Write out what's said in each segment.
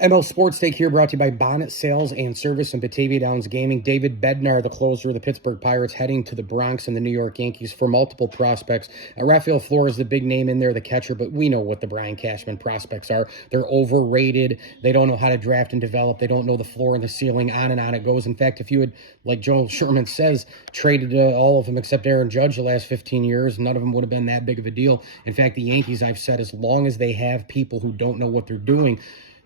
ML Sports Take here, brought to you by Bonnet Sales and Service and Batavia Downs Gaming. David Bednar, the closer of the Pittsburgh Pirates, heading to the Bronx and the New York Yankees for multiple prospects. Rafael Flores, the big name in there, the catcher, but we know what the Brian Cashman prospects are. They're overrated. They don't know how to draft and develop. They don't know the floor and the ceiling, on and on it goes. In fact, if you had, like Joel Sherman says, traded all of them except Aaron Judge the last 15 years, none of them would have been that big of a deal. In fact, the Yankees, I've said, as long as they have people who don't know what they're doing,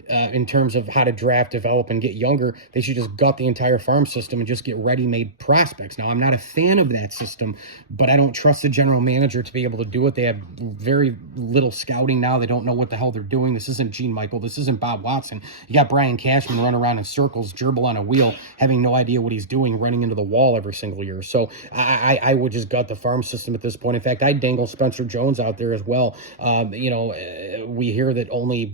in terms of how to draft, develop, and get younger, they should just gut the entire farm system and just get ready-made prospects. Now, I'm not a fan of that system, but I don't trust the general manager to be able to do it. They have very little scouting now. They don't know what the hell they're doing. This isn't Gene Michael. This isn't Bob Watson. You got Brian Cashman running around in circles, gerbil on a wheel, having no idea what he's doing, running into the wall every single year. So I would just gut the farm system at this point. In fact, I'd dangle Spencer Jones out there as well. We hear that only,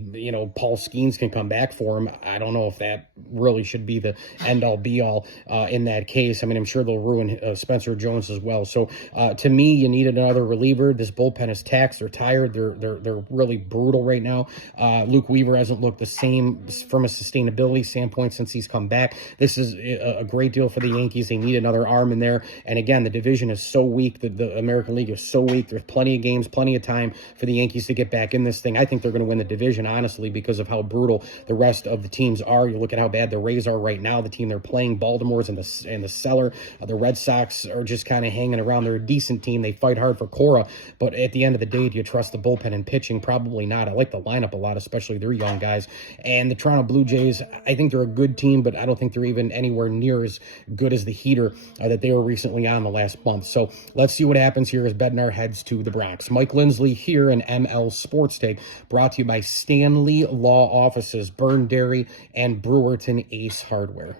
Paul Skeens can come back for him. I don't know if that really should be the end-all be-all in that case. I mean, I'm sure they'll ruin Spencer Jones as well. So to me, you needed another reliever. This bullpen is taxed. They're tired. They're really brutal right now. Luke Weaver hasn't looked the same from a sustainability standpoint since he's come back. This is a great deal for the Yankees. They need another arm in there. And again, the division is so weak. The American League is so weak. There's plenty of games, plenty of time for the Yankees to get back in this thing. I think they're going to win the division, honestly, because of how brutal the rest of the teams are. You look at how bad the Rays are right now. The team they're playing, Baltimore's in the cellar. The Red Sox are just kind of hanging around. They're a decent team. They fight hard for Cora, but at the end of the day, do you trust the bullpen and pitching? Probably not. I like the lineup a lot, especially their young guys. And the Toronto Blue Jays, I think they're a good team, but I don't think they're even anywhere near as good as the heater that they were recently on the last month. So let's see what happens here as Bednar heads to the Bronx. Mike Lindsley here in ML Sports Take, brought to you by Stanley Law Offices, Burn Dairy, and Brewerton Ace Hardware.